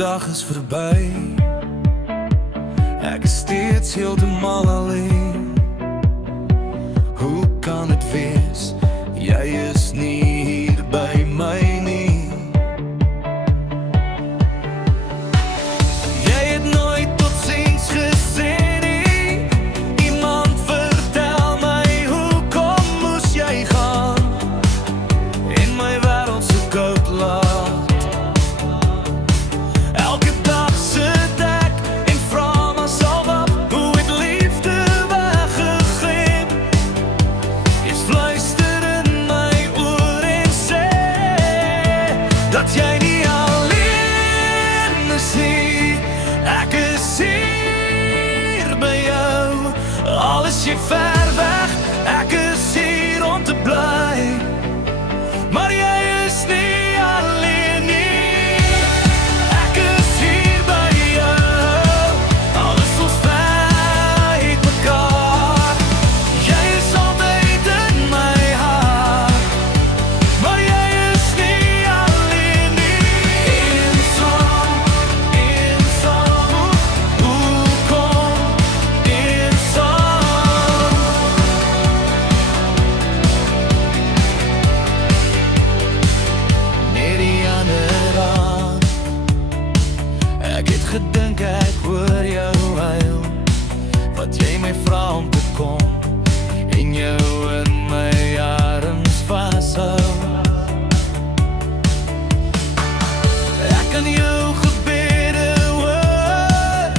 dag is verby. Ek is steeds heeltemal alleen. Hoe kan het wees, jy is nie hier by my nie. Jy het nooit tot ziens gesê nie. Iemand vertel my, hoekom moes jy gaan in my wêreld so koud laat. Dat jy nie alleen is nie, ek is hier by jou. Al is jy ver weg, ek is hier om te bly. Maar jy is nie alleen nie, ek is hier by jou. Al is ons ver uit mekaar, jy is altyd in my hart. Maar jy is nie gedink ek hoor jou huil, wat jy my vra om te kom en jou in my arms vashou. Ek kan jou gebede hoor,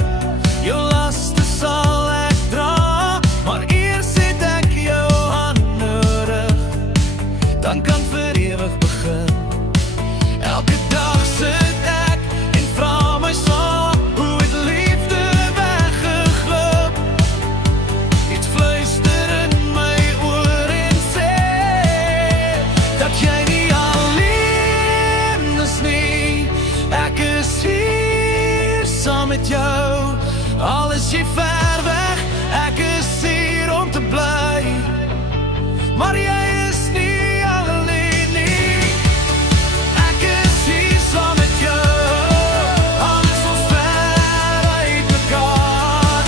jou laste sal ek dra, maar eers het ek jou hand nodig, dan kan vir ewig begin. Elke dag sit ek en vra myself, met jou. Al is jy ver weg, ek is hier om te bly. Maar jy is nie alleen nie, ek is hier saam met jou. Al is ons ver uit mekaar,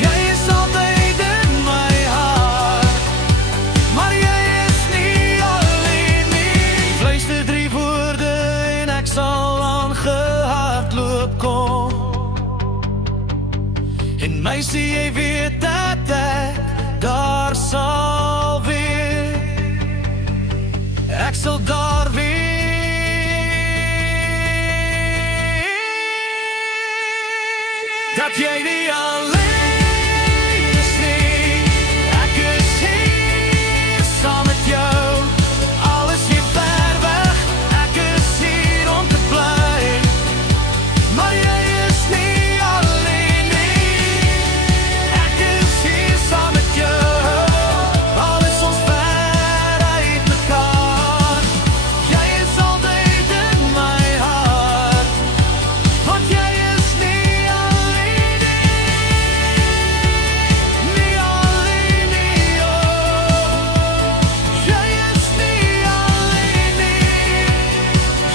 jy is altyd in my hart. Maar jy is nie alleen nie. Fluister 3 woorde en ek sal aangehardloop kom. En meisie, jy weet dat ek daar sal wees. Ek sal daar wees. Dat jy nie alleen is nie, ek is hier saam met jou. Al is jy ver weg, ek is hier om te bly. Maar jy is nie alleen nie, ek is hier saam met jou. Al is ons ver uit mekaar, jy is altyd in my hart. Want jy is nie alleen nie, nie alleen nie, oh. Jy is nie alleen nie,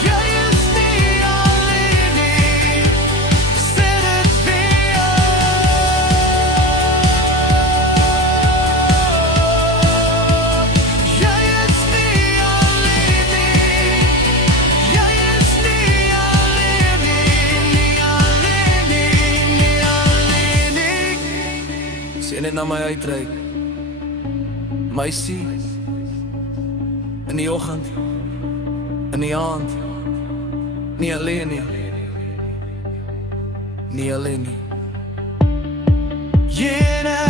jy is nie alleen nie. Sê dit vir jou. Jy is nie alleen nie, jy is nie alleen nie, nie alleen nie, nie alleen nie. Sê net na my uitreik, meisie. In die oggend, in die aand, nie alleen nie, nie alleen nie. Yeah.